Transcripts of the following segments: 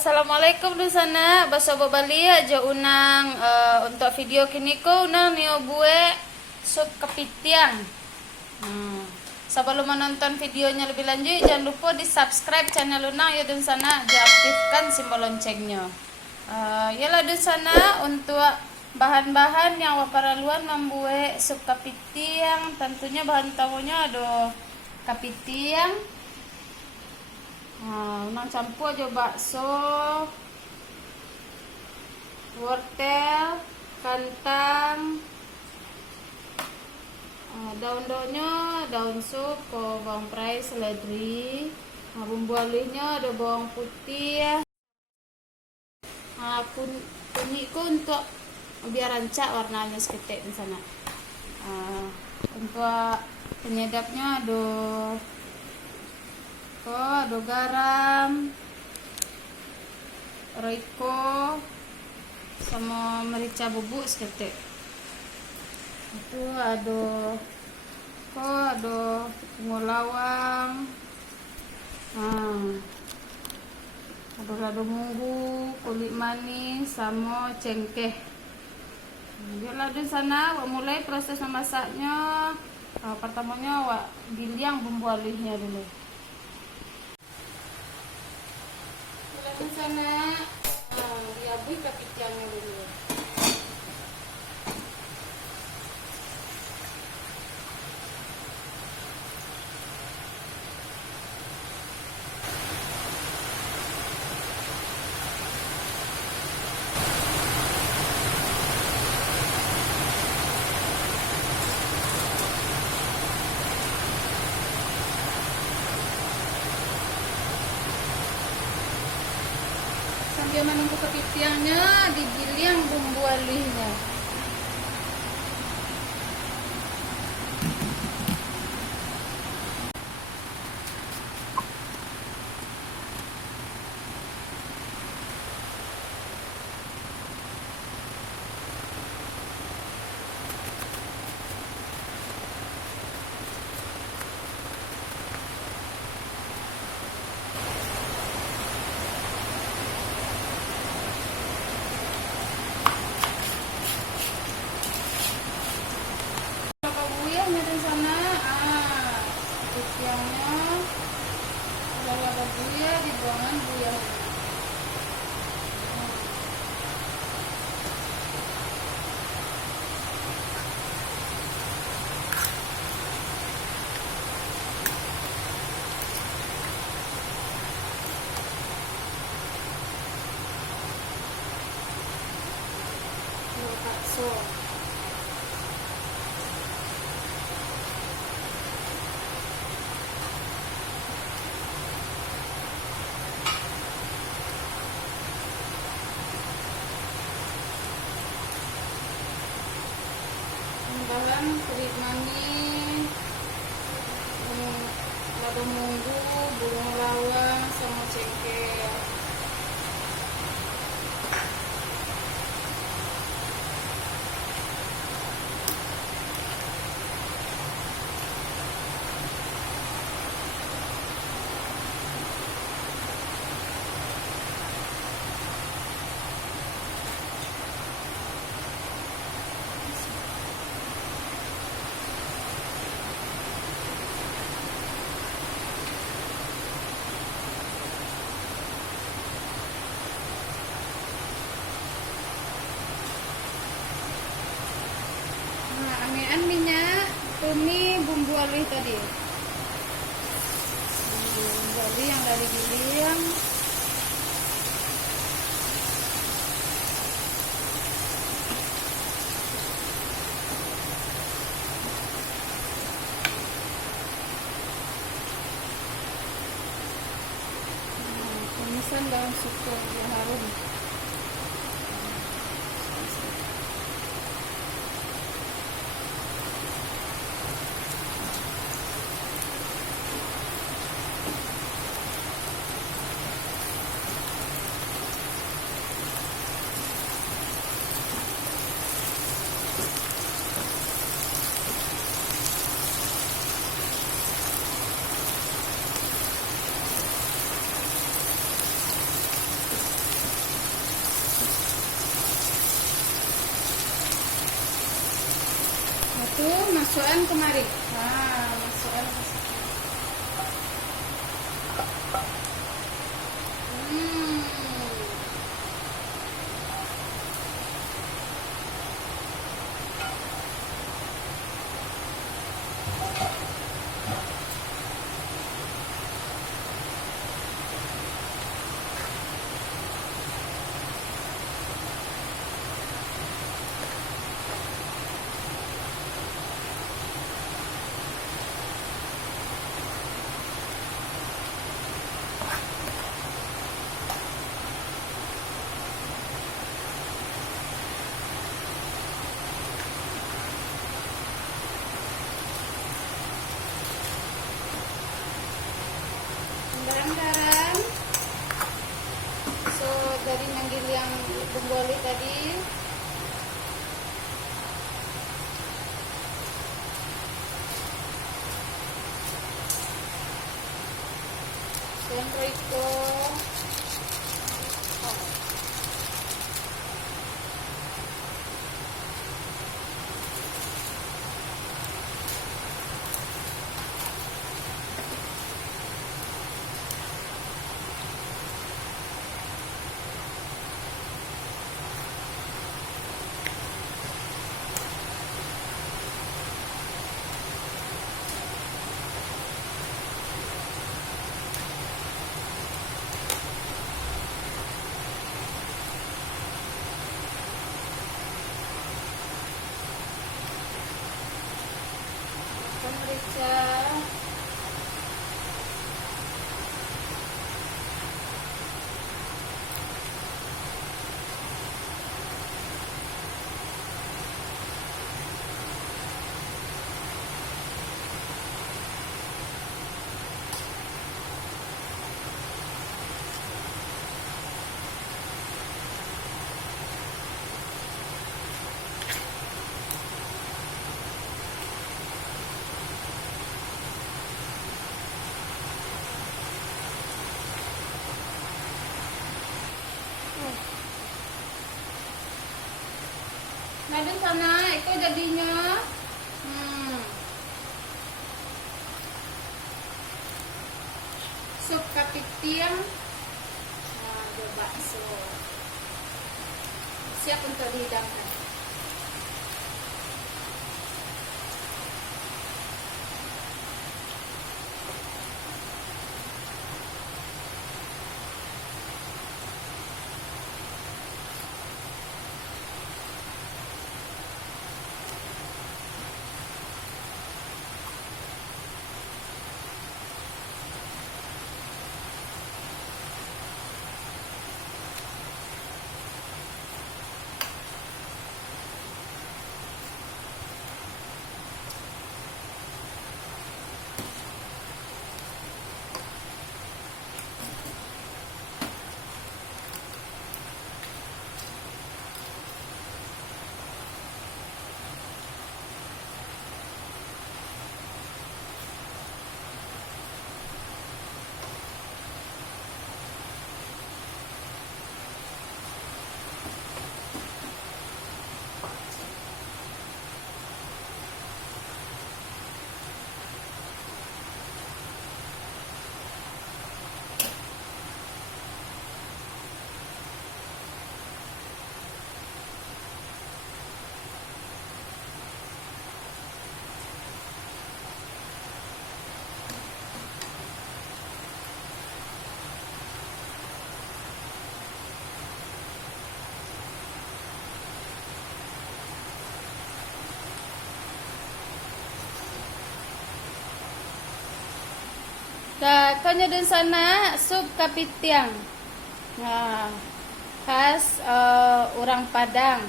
Assalamualaikum di sana. Baso Bali aja unang untuk video kini ko unang nio bue sup kepitiang. Sebelum menonton videonya lebih lanjut, jangan lupa di subscribe channel Unang ya di sana, diaktifkan simbol loncengnya. Yalah di sana untuk bahan-bahan yang perluan membuat sup kepitiang, tentunya bahan utamanya ada kepitiang. Unang campur aja bakso, wortel, kentang, daun-daunnya, daun sup, bawang perai, seledri, bumbu halusnya ada bawang putih, kunyit untuk biar rancak warnanya seketik di sana. Untuk penyedapnya ada garam, roiko, sama merica bubuk seketik. Itu ada bunga lawang, ada lado munggu, kulit manis, sama cengkeh. Yalah di sana mulai proses memasaknya. Pertamanya giling bumbu halusnya dulu. Di sana diabui kepitiangnya dulu. Sambil menunggu kepitiangnya digiling bumbu halusnya. Dibuangan buyah. Bakso. Bahan kulit manis, lado munggu, bunga lawang, sama cengkeh. Amian minyak tumi bumbu halus tadi, bumbu halus yang dari giling. Tumisan daun suku yang harum. itu masukkan kemari. Nah, masukkan ke situ. Garam-garam. So dari manggil yang bonggoli tadi. Royco. Merica. Nah, di sana itu jadinya sup kapitiang. Nah, bakso siap untuk dihidangkan. Nah, kanya din sana sup kapitiang. Nah, khas orang Padang.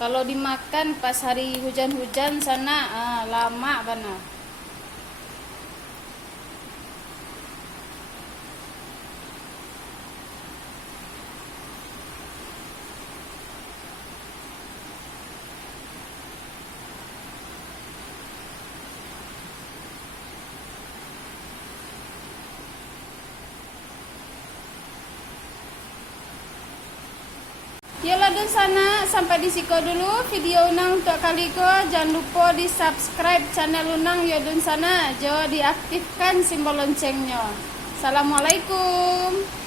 Kalau dimakan pas hari hujan-hujan sana lama benar. Yolah dun sana, sampai di siko dulu video unang untuk kali ko. Jangan lupa di subscribe channel unang yo dun sana. Jo diaktifkan simbol loncengnya. Assalamualaikum.